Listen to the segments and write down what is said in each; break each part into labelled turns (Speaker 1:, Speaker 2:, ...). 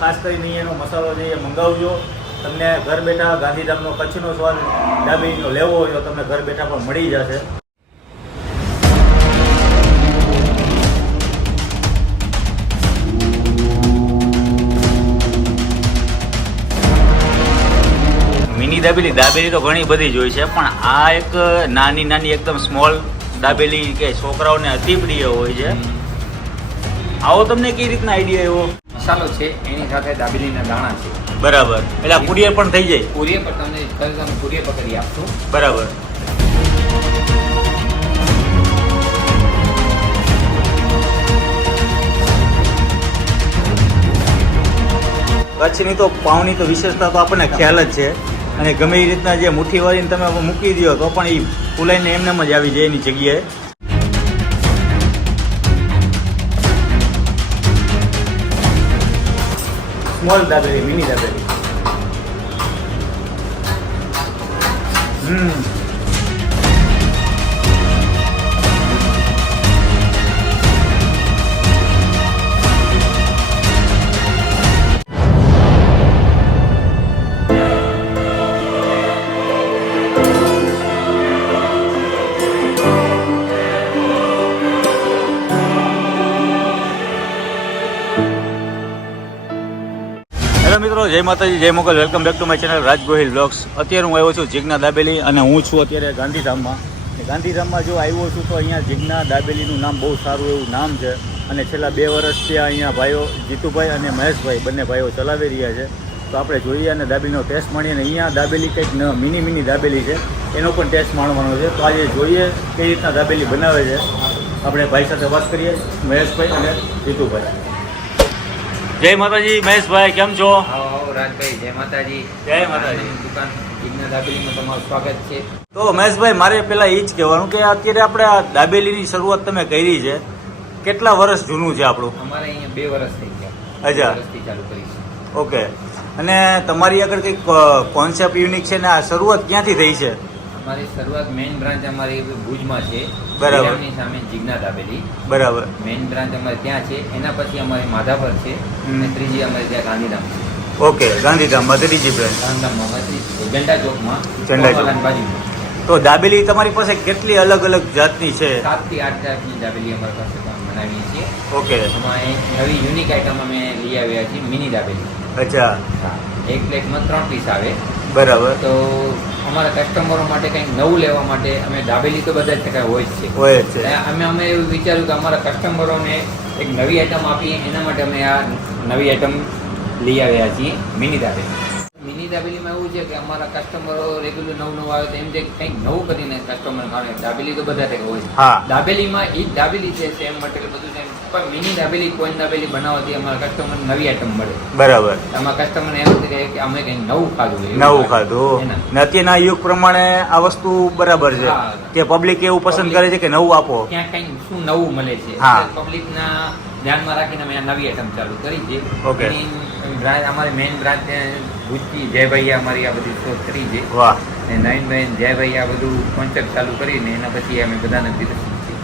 Speaker 1: ખાસ કરીને અહીંયાનો મસાલો છે એ મંગાવજો. તમને ઘર બેઠા ગાંધીધામનો કચ્છનો સ્વાદ ડાબીનો લેવો હોય તો તમને ઘર બેઠા પણ મળી જશે. મિની દાબેલી દાબેલી તો ઘણી બધી જ હોય છે પણ આ એક નાની નાની એકદમ સ્મોલ દાબેલી કે છોકરાઓને અતિ પ્રિય હોય છે. આવો તમને કઈ રીતના આઈડિયા એવો
Speaker 2: મસાલો છે એની સાથે દાબેલીના દાણા છે.
Speaker 1: બરાબર. એટલે આ કુરિયર પણ થઈ જાય?
Speaker 2: કુરિયર પર તમને તમે કુરિયર પકડી આપશો.
Speaker 1: બરાબર. કચ્છની તો પાઉની તો વિશેષતા તો આપણને ખ્યાલ જ છે. અને ગમે એ રીતના જે મુઠ્ઠી વાળીને તમે મૂકી દો તો પણ એ ફૂલાઈને એમનેમ જ આવી જાય એની જગ્યાએ. Small dabeli mini dabeli. હમ. જય માતાજી, જય Mogal. Welcome back to my channel Raj Gohil vlogs અત્યારે હું આવ્યો છું જીજ્ઞા દાબેલી અને હું છું અત્યારે ગાંધીધામમાં. ગાંધીધામમાં જો આવ્યો છું તો અહીંયા જીજ્ઞા દાબેલીનું નામ બહુ સારું એવું નામ છે. અને છેલ્લા બે વર્ષથી અહીંયા ભાઈઓ જીતુભાઈ અને મહેશભાઈ બંને ભાઈઓ ચલાવી રહ્યા છે. તો આપણે જોઈએ અને દાબેલીનો ટેસ્ટ માણીએ અને અહીંયા દાબેલી કંઈક મિની મિની દાબેલી છે. એનો પણ ટેસ્ટ માણવાનો છે. તો આજે જોઈએ કઈ રીતના દાબેલી બનાવે છે. આપણે ભાઈ સાથે વાત કરીએ, મહેશભાઈ અને જીતુભાઈ. જય માતાજી મહેશભાઈ કેમ છો?
Speaker 2: રાજભાઈ જય માતાજી.
Speaker 1: જય માતાજી.
Speaker 2: દુકાન દાબેલીમાં તમારું સ્વાગત છે.
Speaker 1: તો મહેશભાઈ મારે પેલા એ જ કહેવાનું કે અત્યારે આપણે આ દાબેલીની શરૂઆત તમે કરી છે. કેટલા વર્ષ જૂનું છે આપણું?
Speaker 2: અમારે અહીંયા બે વર્ષ થઈ ગયા.
Speaker 1: અચ્છા.
Speaker 2: વર્ષથી ચાલુ કરી છે
Speaker 1: ઓકે. અને તમારી આગળ કંઈક કોન્સેપ્ટ યુનિક છે ને આ શરૂઆત ક્યાંથી થઈ છે?
Speaker 2: અમારી શરૂઆત મેઇન બ્રાન્ચ અમારી ભુજમાં છે.
Speaker 1: બરાબર.
Speaker 2: સામે જીજ્ઞા દાબેલી
Speaker 1: બરાબર.
Speaker 2: મેઇન બ્રાન્ચ અમારે ત્યાં છે. એના પછી અમારી માધાપર છે અને ત્રીજી અમારી ત્યાં ગાંધીધામ છે.
Speaker 1: ઓકે ગાંધીધામમાં ત્રીજી બ્રાન્ચ
Speaker 2: ઝંડા ચોકમાં
Speaker 1: ઝંડા ચોક.
Speaker 2: બાજુમાં
Speaker 1: તો દાબેલી તમારી પાસે કેટલી અલગ અલગ જાતની છે?
Speaker 2: સાતથી આઠ જાતની દાબેલી અમારી પાસે બનાવીએ છીએ.
Speaker 1: ઓકે.
Speaker 2: એમાં એક નવી યુનિક આઈટમ અમે લઈ આવ્યા છીએ મિની દાબેલી.
Speaker 1: અચ્છા.
Speaker 2: એક પ્લેટમાં ત્રણ પીસ આવે.
Speaker 1: બરાબર.
Speaker 2: તો અમારા કસ્ટમરો માટે કંઈક નવું લેવા માટે અમે દાબેલી તો બધા જ ટકા હોય જ છે.
Speaker 1: હોય જ છે.
Speaker 2: અમે અમે એવું વિચાર્યું કે અમારા કસ્ટમરોને એક નવી આઈટમ આપીએ એના માટે અમે આ નવી આઈટમ લઈ આવ્યા છીએ મિની દાબેલી મિની દાબેલીમાં એવું છે કે અમારા કસ્ટમરો રેગ્યુલર નવ નવ આવે તો એમ જે કંઈક નવું કરીને કસ્ટમર ખાવે દાબેલી તો બધા ટકા હોય. છે દાબેલીમાં એ દાબેલી છે સેમ મટીરિયલ બધું સેમ પણ મિની દાબેલી કોઈન દાબેલી બનાવવાથી અમારા કસ્ટમર નવી આઈટમ મળે.
Speaker 1: બરાબર.
Speaker 2: અમારા કસ્ટમર એવું છે કે અમે કંઈક નવું ખાધું
Speaker 1: નવું ખાધું. ને અત્યારના યુગ પ્રમાણે આ વસ્તુ બરાબર છે. કે પબ્લિક એવું પસંદ કરે છે કે નવું આપો.
Speaker 2: ક્યાંક કંઈક શું નવું મળે છે.
Speaker 1: પબ્લિક
Speaker 2: પબ્લિકના ધ્યાનમાં રાખીને અમે આ નવી આઈટમ ચાલુ કરી છે.
Speaker 1: ઓકે.
Speaker 2: બ્રાન્ચ અમારી મેઇન બ્રાન્ચ ભુજથી જયભાઈ અમારી આ બધી શોધ કરી છે.
Speaker 1: વાહ.
Speaker 2: અને નવીનભાઈ જયભાઈ આ બધું કોન્સેપ્ટ ચાલુ કરીને એના પછી અમે બધાને દીધું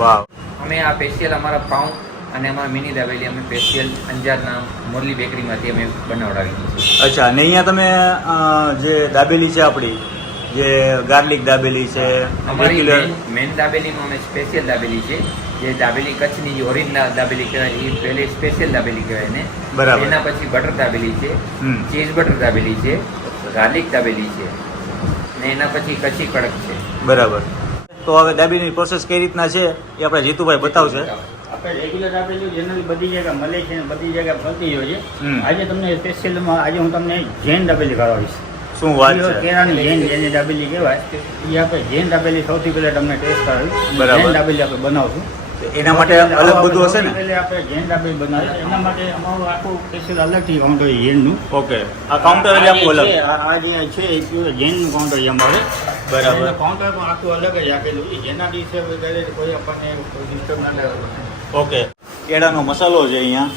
Speaker 1: વાહ.
Speaker 2: અમે આ સ્પેશિયલ અમારા પાઉં અને અમારા મિની દાબેલી અમે સ્પેશિયલ અંજારના મોરલી બેકરીમાંથી અમે બનાવડાવી
Speaker 1: અચ્છા અને અહીંયા તમે જે દાબેલી છે આપણી જે ગાર્લિક દાબેલી છે રેગ્યુલર
Speaker 2: મેન દાબેલીમાં અમે સ્પેશિયલ દાબેલી છે. જે દાબેલી કચ્છની જે ઓરિજિનલ દાબેલી કહેવાય એ પહેલી સ્પેશિયલ દાબેલી કહેવાય ને
Speaker 1: બરાબર.
Speaker 2: એના પછી બટર દાબેલી છે ચીઝ બટર દાબેલી છે ગાર્લિક દાબેલી છે. ને એના પછી કચ્છી કડક છે.
Speaker 1: બરાબર. તો હવે દાબેલીની પ્રોસેસ કઈ રીતના છે એ આપણે જીતુભાઈ બતાવશે.
Speaker 3: આપણે રેગ્યુલર આપેલું જનરલી બધી જગ્યા મળે છે ને બધી જગ્યા ફરતી હોય છે. આજે તમને સ્પેશિયલમાં આજે હું તમને જૈન દાબેલી કરાવીશ.
Speaker 1: શું વાત છે?
Speaker 3: કેળાની જૈન જેની દાબેલી કહેવાય એ આપણે જૈન દાબેલી સૌથી પહેલા તમને ટેસ્ટ કરાવી.
Speaker 1: બરાબર.
Speaker 3: જૈન દાબેલી આપણે બનાવશું.
Speaker 1: એના માટે અલગ બધું હશે ને?
Speaker 3: એટલે આપણે જૈન દાબેલી બનાવી એના માટે અમારું આખું સ્પેશિયલ અલગથી કાઉન્ટર જૈનનું.
Speaker 1: ઓકે. આ કાઉન્ટર એટલે આખું અલગ?
Speaker 3: આ જે છે એ જૈનનું કાઉન્ટર છે અમારે.
Speaker 1: બરાબર.
Speaker 3: કાઉન્ટર પણ આખું અલગ જ આપેલું છે. જેના દિવસે વગેરે કોઈ આપણને કોઈ ડિસ્ટર્બ ના
Speaker 1: ઓકે. કેળાનો મસાલો છે અહીંયા.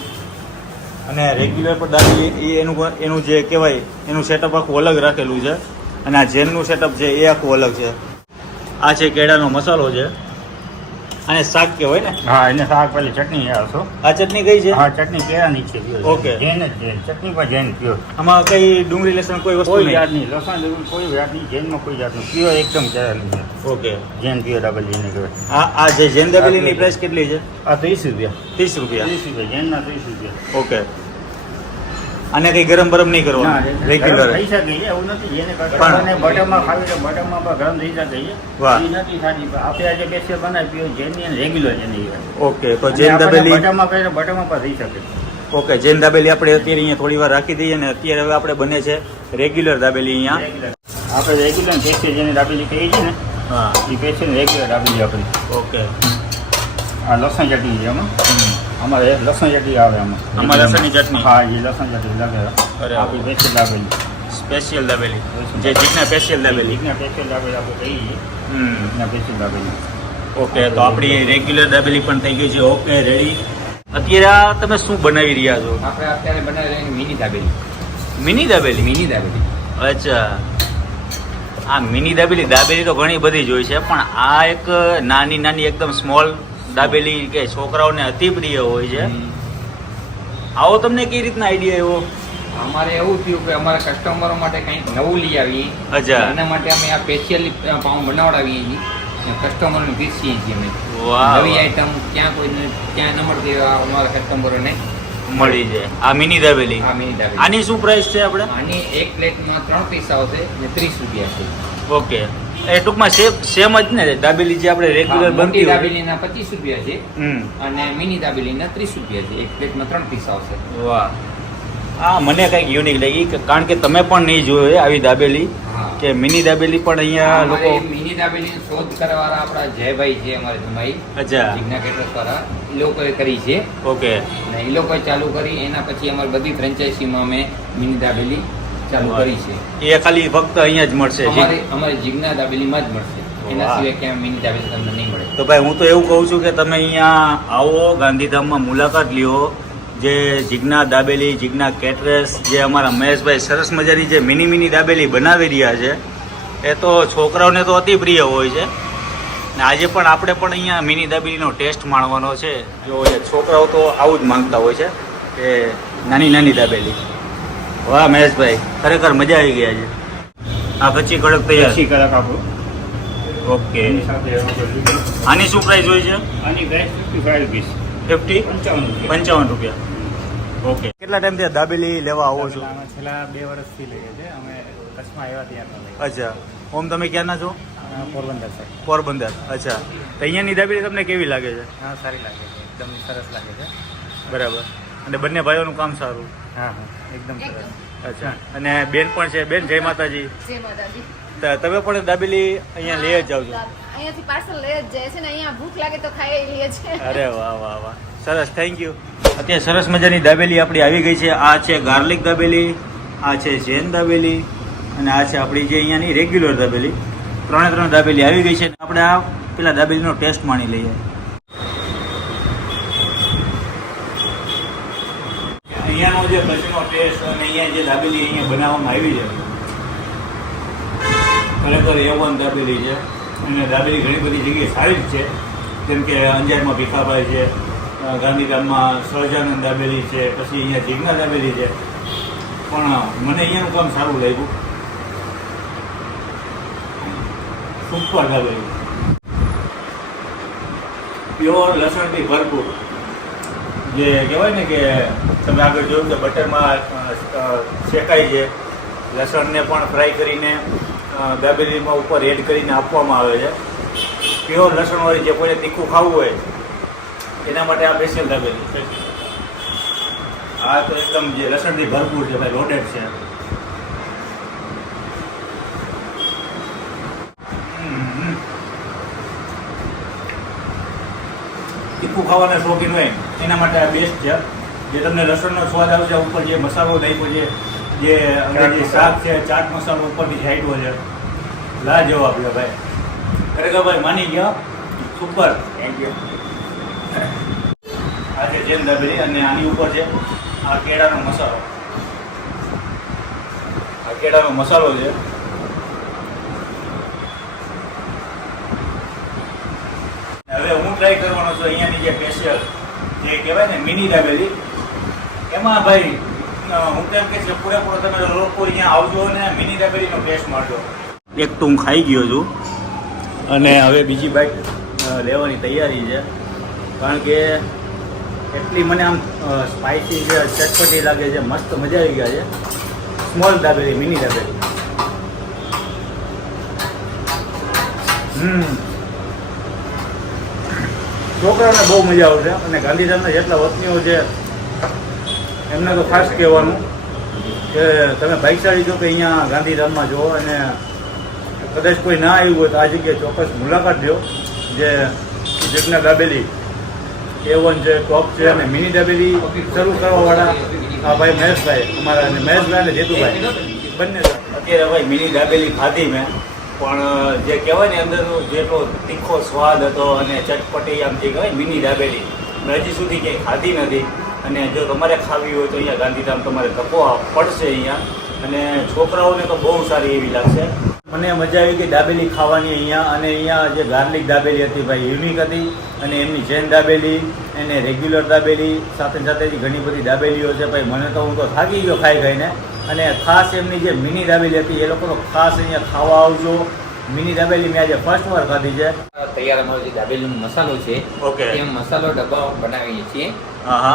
Speaker 1: અને રેગ્યુલર પર દાદી એ એનું એનું જે કહેવાય, એનું સેટઅપ આખું અલગ રાખેલું છે. અને આ જેલનું સેટઅપ છે, એ આખું અલગ છે. આ છે કેળાનો મસાલો છે. અને શાક કહેવાય ને?
Speaker 3: હા એને શાક પેલી ચટણી આવશો
Speaker 1: આ ચટણી કઈ છે?
Speaker 3: હા ચટણી કેરાની છે
Speaker 1: ઓકે.
Speaker 3: જૈન જ જૈન ચટણી પણ જૈન પ્યોર
Speaker 1: આમાં કઈ ડુંગળી લસણ કોઈ વસ્તુ
Speaker 3: કોઈ
Speaker 1: નહીં?
Speaker 3: જાતની લસણ ડુંગળી કોઈ જાતની જૈનમાં કોઈ જાતનું પ્યોર એકદમ કેરાની છે.
Speaker 1: ઓકે.
Speaker 3: જૈન પ્યોર દાબેલી એને કહેવાય
Speaker 1: આ આ જે જૈન દાબેલીની પ્રાઇસ કેટલી છે?
Speaker 3: આ ત્રીસ રૂપિયા.
Speaker 1: ત્રીસ રૂપિયા.
Speaker 3: ત્રીસ રૂપિયા જૈનના ત્રીસ રૂપિયા.
Speaker 1: ઓકે. આને કઈ ગરમ બરમ નહીં
Speaker 3: ના,
Speaker 1: કરવાનું રેગ્યુલર
Speaker 3: થઈ શકે છે, એવું નથી. એને
Speaker 1: પણ-
Speaker 3: બટરમાં ખાવી તો બટરમાં પણ ગરમ થઈ શકે છે.
Speaker 1: વાહ.
Speaker 3: નથી સાચી આપણે આજે સ્પેશિયલ બનાવી જેની રેગ્યુલર જેની
Speaker 1: ઓકે તો જેન દાબેલી
Speaker 3: બટરમાં કરીએ બટરમાં પણ થઈ શકે.
Speaker 1: ઓકે જેન દાબેલી આપણે અત્યારે અહીંયા થોડી વાર રાખી દઈએ અને અત્યારે હવે આપણે બને છે રેગ્યુલર દાબેલી અહીંયા.
Speaker 3: આપણે રેગ્યુલર પેસ્ટ જેને દાબેલી કહીએ છીએ ને
Speaker 1: હા.
Speaker 3: એ પેસ્ટ રેગ્યુલર દાબેલી આપણી.
Speaker 1: ઓકે.
Speaker 3: આ લસણ ચટણી છે આમાં અમારે લસણ ચટણી આવે આમાં.
Speaker 1: અમારે લસણની ચટણી?
Speaker 3: હા એ લસણ ચટણી લાગે.
Speaker 1: અરે
Speaker 3: આપણી સ્પેશિયલ દાબેલી.
Speaker 1: સ્પેશિયલ દાબેલી. જે જીગના સ્પેશિયલ દાબેલી.
Speaker 3: જીગના સ્પેશિયલ દાબેલી આપણે કહીએ
Speaker 1: હમ.
Speaker 3: એના સ્પેશિયલ દાબેલી.
Speaker 1: ઓકે તો આપણી રેગ્યુલર દાબેલી પણ થઈ ગઈ છે. ઓકે રેડી અત્યારે આ તમે શું બનાવી રહ્યા છો?
Speaker 2: આપણે અત્યારે બનાવી રહ્યા mini dabeli.
Speaker 1: Mini dabeli?
Speaker 2: Mini dabeli.
Speaker 1: અચ્છા. આ મિની દાબેલી દાબેલી તો ઘણી બધી જ હોય છે પણ આ એક નાની નાની એકદમ સ્મોલ દાબેલી કે છોકરાઓને અતિ પ્રિય હોય છે. આવો તમને કઈ રીતના આઈડિયા એવો
Speaker 2: અમારે એવું થયું કે અમારા કસ્ટમરો માટે કંઈક નવું લઈ આવીએ.
Speaker 1: અચ્છા.
Speaker 2: એના માટે અમે આ સ્પેશિયલી પાઉં બનાવડાવીએ છીએ. કસ્ટમરને પીસીએ છીએ અમે. નવી આઈટમ ક્યાં કોઈને ક્યાં ન મળતી અમારા કસ્ટમરોને
Speaker 1: મળી જાય. આ મિની દાબેલી.
Speaker 2: આ મિની દાબેલી.
Speaker 1: આની શું પ્રાઇસ છે આપણે?
Speaker 2: આની એક પ્લેટમાં ત્રણ પીસ આવશે ને ત્રીસ રૂપિયા છે.
Speaker 1: ઓકે એ ટૂંકમાં સેમ સેમ જ ને દાબેલી જે આપણે રેગ્યુલર બનતી હોય.
Speaker 2: દાબેલીના પચીસ રૂપિયા છે અને મિની દાબેલીના ત્રીસ રૂપિયા છે. એક પ્લેટમાં ત્રણ પીસ આવશે.
Speaker 1: વાહ. આ મને કંઈક યુનિક લાગી કે કારણ કે તમે પણ નહીં જોયો આવી દાબેલી. કે મિની દાબેલી પણ અહીંયા લોકો
Speaker 2: મિની દાબેલી શોધ કરવાવાળા આપણા જયભાઈ છે અમારે જમાઈ.
Speaker 1: અચ્છા.
Speaker 2: જિજ્ઞા કેટરસ વાળા. એ લોકોએ કરી છે.
Speaker 1: ઓકે.
Speaker 2: અને એ લોકોએ ચાલુ કરી. એના પછી અમારી બધી ફ્રેન્ચાઇઝીમાં અમે મિની દાબેલી ચાલુ કરી છે.
Speaker 1: એ ખાલી ફક્ત અહીંયા જ મળશે
Speaker 2: અમારે અમારે જીજ્ઞા દાબેલીમાં જ મળશે. એના સિવાય ક્યાં મિની દાબેલી તમને નહીં મળે.
Speaker 1: તો ભાઈ હું તો એવું કહું છું કે તમે અહીંયા આવો ગાંધીધામમાં મુલાકાત લ્યો. જે જીજ્ઞા દાબેલી જીજ્ઞા કેટરેસ જે અમારા મહેશભાઈ સરસ મજાની જે મિની મિની દાબેલી બનાવી રહ્યા છે એ તો છોકરાઓને તો અતિ પ્રિય હોય છે. ને આજે પણ આપણે પણ અહીંયા મિની દાબેલીનો ટેસ્ટ માણવાનો છે. જો એ છોકરાઓ તો આવું જ માંગતા હોય છે કે નાની નાની દાબેલી. વાહ મહેશભાઈ. ખરેખર મજા આવી ગયા છે આ કચ્છી કડક તૈયાર.
Speaker 3: કચ્છી કડક આપણું.
Speaker 1: ઓકે.
Speaker 3: સાથે
Speaker 1: આની શું પ્રાઇસ હોય છે?
Speaker 3: આની price fifty five rupees
Speaker 1: fifty
Speaker 3: પંચાવન રૂપિયા.
Speaker 1: પંચાવન રૂપિયા. ઓકે. કેટલા ટાઈમથી દાબેલી લેવા આવો છો?
Speaker 4: અમે છેલ્લા બે વર્ષથી લઈએ છીએ. અમે કચ્છમાં આવ્યા ત્યાં
Speaker 1: અચ્છા. ઓમ તમે ક્યાંના છો?
Speaker 4: પોરબંદર સાહેબ.
Speaker 1: પોરબંદર. અચ્છા. તો અહીંયાની દાબેલી તમને કેવી લાગે છે?
Speaker 4: હા સારી લાગે છે. એકદમ સરસ લાગે છે.
Speaker 1: બરાબર. અને બંને ભાઈઓનું કામ સારું.
Speaker 4: હા હા. એકદમ સરસ.
Speaker 1: અચ્છા. અને બેન પણ છે. બેન જય માતાજી.
Speaker 5: જય માતાજી.
Speaker 1: તમે પણ દાબેલી અહીંયા લઈ જ જાવ છો.
Speaker 5: અહીંયાથી પાર્સલ લઈ જ જાય છે ને અહીંયા ભૂખ લાગે તો ખાઈ લઈએ છે
Speaker 1: અરે વાહ વાહ વાહ. સરસ. થેન્ક યુ અત્યારે સરસ મજાની દાબેલી આપણી આવી ગઈ છે. આ છે ગાર્લિક દાબેલી આ છે જૈન દાબેલી અને આ છે આપણી જે અહીંયાની રેગ્યુલર દાબેલી. ત્રણે ત્રણ દાબેલી આવી ગઈ છે. આપણે આ પેલા દાબેલીનો ટેસ્ટ માણી લઈએ. જે કચ્છનો ટેસ્ટ અને અહીંયા જે દાબેલી અહીંયા બનાવવામાં આવી છે. ખરેખર એ દાબેલી છે. અને દાબેલી ઘણી બધી જગ્યાએ સારી જ છે. જેમ કે અંજારમાં ભીખાભાઈ છે ગાંધીધામમાં સહજાનંદ દાબેલી છે, પછી અહીંયા જીગ્ના દાબેલી છે. પણ મને અહીંયાનું કામ સારું લાગ્યું. સુપર દાબેલી. પ્યોર લસણથી ભરપૂર. જે કહેવાય ને કે તમે આગળ જોયું કે બટરમાં શેકાય છે. લસણને પણ ફ્રાય કરીને દાબેલીમાં ઉપર એડ કરીને આપવામાં આવે છે. પ્યોર લસણવાળી જે કોઈને તીખું ખાવું હોય, એના માટે આ સ્પેશિયલ દાબેલી આ તો એકદમ જે લસણથી ભરપૂર છે ભાઈ લોડેડ છે. તીખું ખાવાના શોખીન હોય એના માટે આ બેસ્ટ છે. જે તમને લસણનો સ્વાદ આવશે ઉપર જે મસાલો નાખ્યો છે જે અંગ્રેજી જે શાક છે ચાટ મસાલો ઉપરથી છાંટ્યો છે. લાજવાબ છે ભાઈ. ખરેખર ભાઈ માની ગયા. સુપર થેન્ક યુ આ છે જેમ દાબેલી અને આની ઉપર છે આ કેળાનો મસાલો. આ કેળાનો મસાલો છે. હવે હું ટ્રાય કરવાનો છું અહીંયાની જે સ્પેશિયલ જે કહેવાય ને મિની દાબેલી એમાં ભાઈ હું તો કે છે, પૂરેપૂરો તમે લોકો અહીંયા આવજો અને મિની દાબેલીનો ટેસ્ટ મળજો એક તો હું ખાઈ ગયો છું અને હવે બીજી બાઇક લેવાની તૈયારી છે. કારણ કે એટલી મને આમ સ્પાઇસી છે, ચટપટી લાગે છે, મસ્ત મજા આવી ગયા છે. સ્મોલ દાબેલી મિની દાબેલી હમ. છોકરાને બહુ મજા આવશે અને ગાંધીધામના જેટલા વતનીઓ છે, એમને તો ખાસ કહેવાનું કે તમે ભાઈચારી જો કે અહીંયા ગાંધીધામમાં જુઓ અને કદાચ કોઈ ના આવ્યું હોય તો આ જગ્યાએ ચોક્કસ મુલાકાત લ્યો. જે જગના દાબેલી એ વન છે ટોપ છે અને મિની દાબેલી શરૂ કરવાવાળા આ ભાઈ મહેશભાઈ, અમારા અને મહેશભાઈ અને જેતુભાઈ. બંને. અત્યારે ભાઈ મિની દાબેલી ખાધી મેં પણ જે કહેવાય ને અંદરનો જેટલો તીખો સ્વાદ હતો અને ચટપટી આમ જે કહેવાય મિની દાબેલી મેં હજી સુધી ક્યાંય ખાધી નથી. અને જો તમારે ખાવી હોય તો અહીંયા ગાંધીધામ તમારે ધક્કો પડશે અહીંયા. અને છોકરાઓને તો બહુ સારી એવી લાગશે. મને મજા આવી કે દાબેલી ખાવાની અહીંયા, અને અહીંયા જે ગાર્લિક દાબેલી હતી ભાઈ, યુનિક હતી. અને એમની જૈન દાબેલી, એને રેગ્યુલર દાબેલી, સાથે સાથે ઘણી બધી દાબેલીઓ છે. ભાઈ, મને તો હું તો થાકી ગયો ખાઈ ખાઈને. અને ખાસ એમની જે મિની દાબેલી હતી એ લોકોનો ખાસ અહીંયા ખાવા આવજો. મિની દાબેલી મેં આજે ફર્સ્ટ વાર ખાધી છે.
Speaker 2: તૈયાર અમારો જે દાબેલીનો મસાલો છે
Speaker 1: ઓકે.
Speaker 2: એ મસાલો ડબ્બા બનાવીએ છીએ.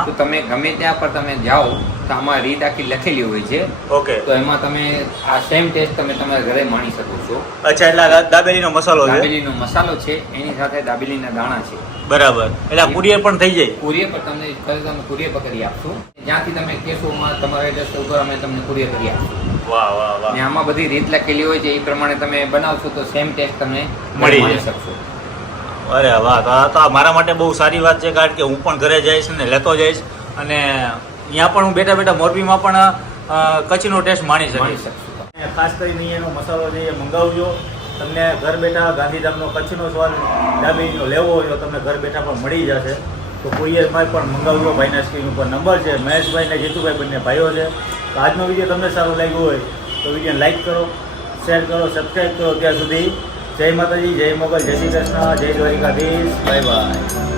Speaker 2: તો તમે ગમે ત્યાં પર તમે જાઓ તો આમાં રીત આખી લખેલી હોય છે.
Speaker 1: ઓકે.
Speaker 2: તો એમાં તમે આ સેમ ટેસ્ટ તમે તમારા ઘરે માણી શકો છો.
Speaker 1: અચ્છા એટલે દાબેલીનો મસાલો છે?
Speaker 2: દાબેલીનો મસાલો છે એની સાથે દાબેલીના દાણા છે.
Speaker 1: બરાબર. એટલે કુરિયર પણ થઈ જાય?
Speaker 2: કુરિયર પર તમને તમે કુરિયર પકડી આપશું. જ્યાંથી તમે કહેશો માં તમારા એડ્રેસ ઉપર અમે તમને કુરિયર કરી આપશું. ને આમાં બધી રીત લખેલી હોય છે એ પ્રમાણે તમે બનાવશો તો સેમ ટેસ્ટ તમને
Speaker 1: મળી
Speaker 2: શકશો.
Speaker 1: અરે વાહ આ તો મારા માટે બહુ સારી વાત છે કારણ કે હું પણ ઘરે જઈશ ને લેતો જઈશ અને અહીંયા પણ હું બેઠા બેઠા મોરબીમાં પણ કચ્છનો ટેસ્ટ માણી શકીશ. ખાસ કરીને અહીંયાનો મસાલો છે એ મંગાવજો. તમને ઘર બેઠા ગાંધીધામનો કચ્છનો સ્વાદ ડાબીનો લેવો હોય તો તમને ઘર બેઠા પણ મળી જશે. તો કુરિયરમાં પણ મંગાવજો ભાઈના સ્ક્રીન ઉપર નંબર છે મહેશભાઈ ને જીતુભાઈ બંને ભાઈઓ છે. તો આજનો વીડિયો તમને સારો લાગ્યો હોય તો વિડીયોને લાઈક કરો, શેર કરો સબસ્ક્રાઈબ કરો ત્યાં સુધી. જય માતાજી, જય મોગલ, જય શ્રી કૃષ્ણ, જય દ્વારિકાધીશ. Bye bye.